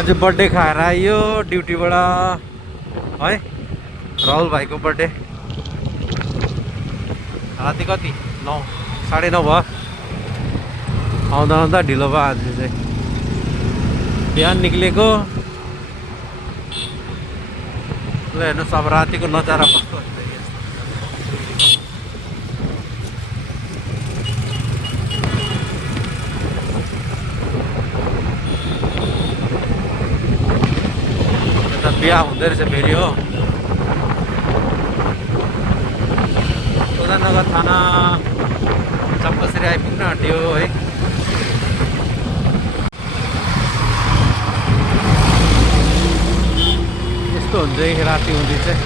आज बर्थडे खाएर आइयो ड्युटीबाट है राहुल भाइको बर्थडे। राति कति 9 साढे 9 भयो। आउँदा आउँदा ढिलो भयो आज चाहिँ। बिहान निक्लेको ल हेर्नुहोस् अब रातिको नजारा कस्तो हुन्छ। यता बिहा हुँदै रहेछ फेरि हो। नगर थाना चम्पासरी आइपुग्न आँट्यो है। यस्तो हुन्छ राति हुँदै चाहिँ।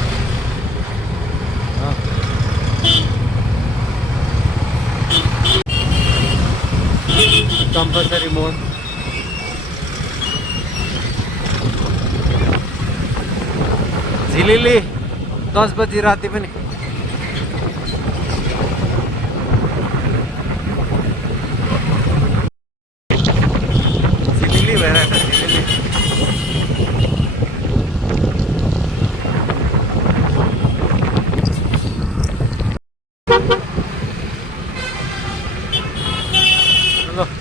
चम्पासरी मोड झिलिली 10 बजी राति पनि।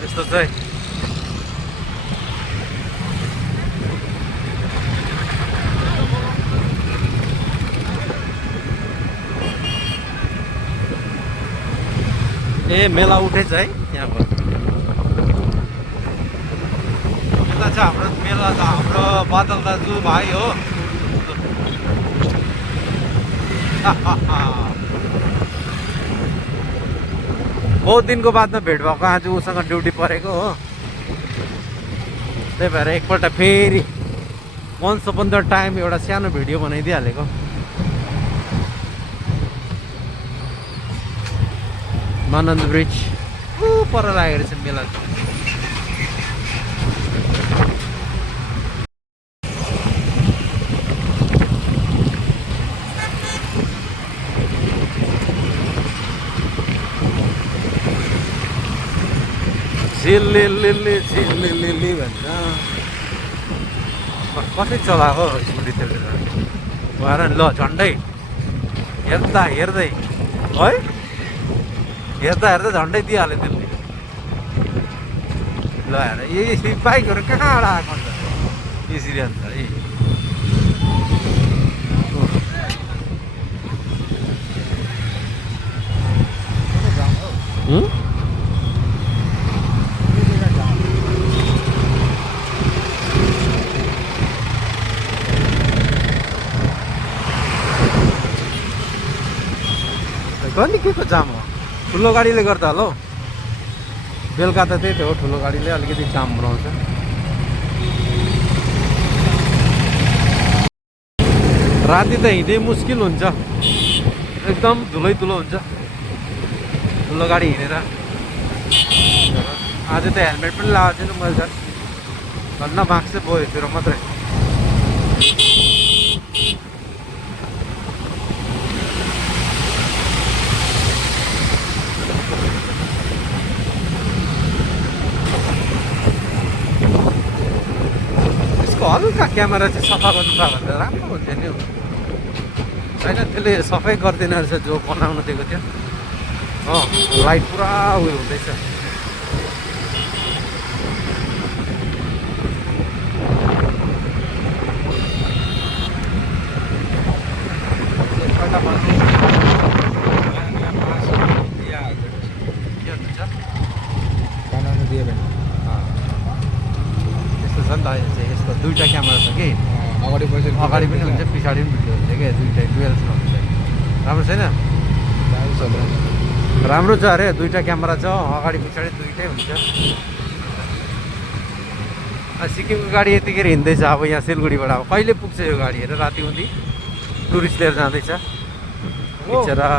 यस्तो चाहिँ ए मेला उठेछ है यहाँको। यता छ हाम्रो मेला त हाम्रो बादल दाजु भाइ हो। बहुत दिनको बादमा भेट भएको आज उसँग ड्युटी परेको हो। त्यही भएर एकपल्ट फेरि वन्स अपन द टाइम एउटा सानो भिडियो बनाइदिइहालेको। मानन्द ब्रिज पर लागेको रहेछ मेला। झिल्लिली झिल्लिली भन्छ। कसै चलाएको स्कुटी त्यसले भएर ल झन्डै हेर्दा हेर्दै है हेर्दा हेर्दा झन्डै दिइहाल्यो त्यसले। ल हेर यी बाइकहरू कहाँबाट आएको हुन्छ यसरी अन्त है। कति के को जाम हो? ठुलो गाडीले गर्दा होला हौ। बेलुका त त्यही त हो, ठुलो गाडीले अलिकति जाम बनाउँछ। राति त हिँड्दै मुस्किल हुन्छ, एकदम धुलै धुलो हुन्छ ठुलो गाडी हिँडेर। आज त हेलमेट पनि लगाएको छैन मैले झन्। धन्न मार्क्स चाहिँ भयो त्यो मात्रै। हल्का क्यामेरा चाहिँ सफा गर्नु पायो भने राम्रो हुन्थ्यो नि। होइन त्यसले सफाइ गर्दैन रहेछ जो बनाउनु दिएको थियो। लाइट पुरा उयो हुँदैछ। यसको दुईवटा क्यामेरा छ कि अगाडि पनि हुन्छ पछाडि पनि भिडियो हुन्छ क्या। दुईवटै डुएल्समा हुन्छ। राम्रो छैन? राम्रो छ अरे। दुईवटा क्यामेरा छ अगाडि पछाडि दुईटै हुन्छ। सिक्किमको गाडी यतिखेर हिँड्दैछ अब यहाँ सिलगढीबाट। अब कहिले पुग्छ यो गाडी हेर। राति हुँदी टुरिस्ट लिएर जाँदैछ बिचरा।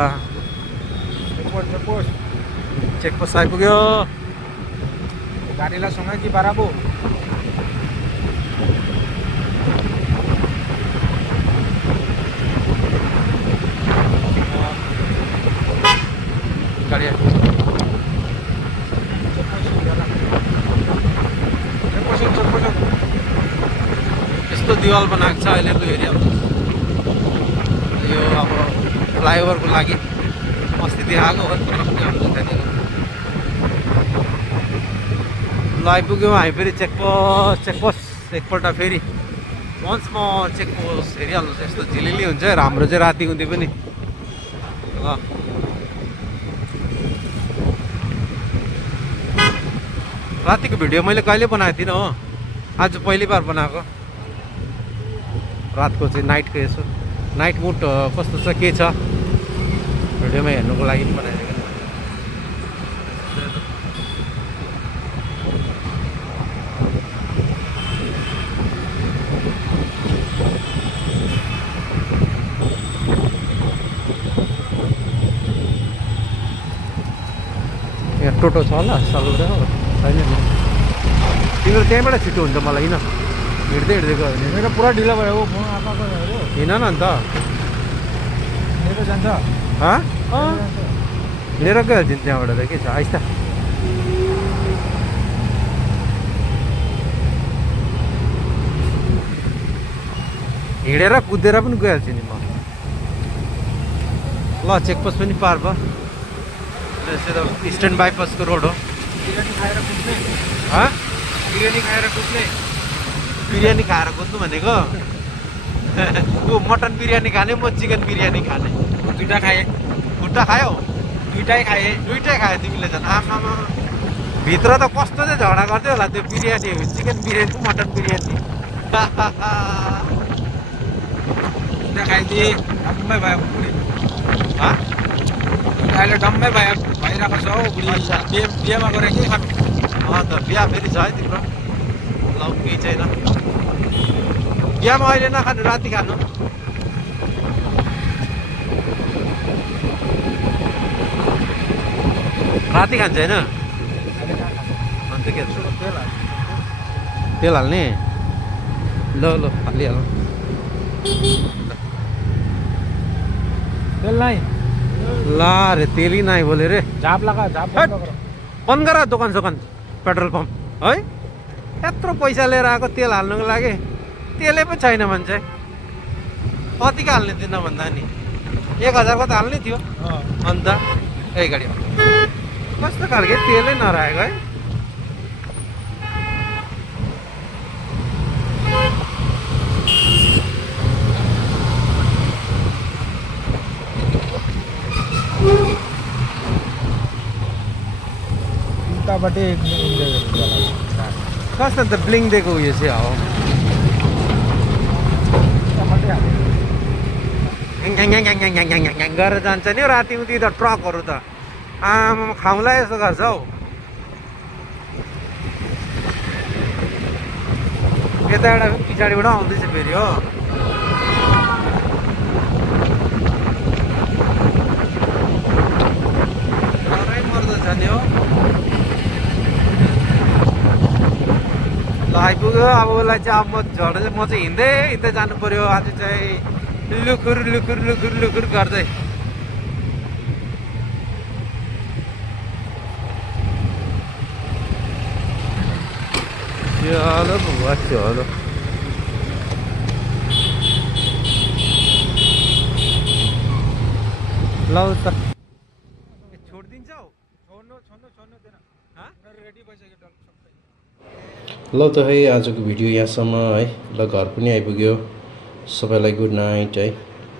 चेकपोस्ट आइपुग्यो। गाडीलाई सँगै कि बराबो गाडी दिवाल बनाएको छ अहिले त हेऱ्यो यो अब फ्लाइओभरको लागि अस्ति देखाएको हो ल आइपुग्यौँ हामी फेरि चेकपोस्ट एकपल्ट फेरि वन्स म चेकपोस्ट हेरिहाल्नु छ यस्तो झिलिली हुन्छ हाम्रो चाहिँ राति हुँदै पनि ल रातिको भिडियो मैले कहिले बनाएको थिइनँ हो आज पहिलो बार बनाएको रातको चाहिँ नाइटको यसो नाइट मुड कस्तो छ के छ भिडियोमा हेर्नुको लागि पनि बनाइदिएको यहाँ टोटो छ होला सलुरा छैन नि तिम्रो त्यहीँबाट छिटो हुन्छ मलाई हिँड हिँड्दै हिँड्दै गयो भने मेरो पुरा ढिलो भयो हिँड न अन्त मेरो जान्छ हिँडेर गइहाल्छ नि त्यहाँबाट त के छ आइस् त हिँडेर कुदेर पनि गइहाल्छु नि म ल चेकपोस्ट पनि पार भयो इस्टर्न बाइपासको रोड हो बिरयानी खाएर कुद्ने बिरयानी खाएर कुद्ने बिरयानी खाएर कुद्नु भनेको ऊ मटन बिरयानी खाने म चिकन बिरयानी खाने दुइटा खाएँ खुट्टा खायो दुइटै खाएँ तिमीले झन् आमामा भित्र त कस्तो चाहिँ झगडा गर्थ्यो होला त्यो बिरयानी चिकन बिरयानी मटन बिरयानी दुइटा खाइदिएँ डम्मै भयो बुढी अहिले डम्मै भइरहेको छ हौ बुढी बिहेमा गएर के खानु त बिहा फेरि छ है तिम्रो ल केही छैन बिहामा अहिले नखानु राति खानु राति खान्छ होइन अन्त के तेल हाल्ने ल हालिहाल्नु तेल नाइ ला रे तेलै नाइ बोले रे झाप लगा झाप बन्द गर दोकान पेट्रोल पम्प है यत्रो पैसा लिएर आएको तेल हाल्नुको लागि तेलै पनि छैन मान्छे कतिको हाल्ने थियो नभन्दा नि 1000को त हाल्ने थियो अन्त यही गाडी कस्तो खालको तेलै नरहेको है उतापट्टि कस्तो त ब्लिङ दिएको उयो चाहिँ हो गरेर जान्छ नि राति उति त ट्रकहरू त आमा खाउँला यसो गर्छ हौ यता एउटा पछाडिबाट आउँदैछ फेरि हो डरै मर्दछ नि हो ल आइपुग्यो अब उसलाई चाहिँ अब म चाहिँ हिँड्दै जानु पर्यो आज चाहिँ लुखुर गर्दै चलो बुवा चलो ल त छोडिदिन्छौ ल त है आजको भिडियो यहाँसम्म है ल घर पनि आइपुग्यो सबैलाई गुड नाइट है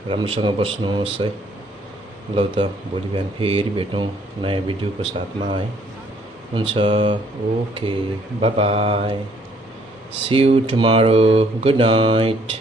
राम्रोसँग बस्नुहोस् है ल त भोलि बिहान फेरि भेटौँ नयाँ भिडियोको साथमा है हुन्छ okay bye bye see you tomorrow good night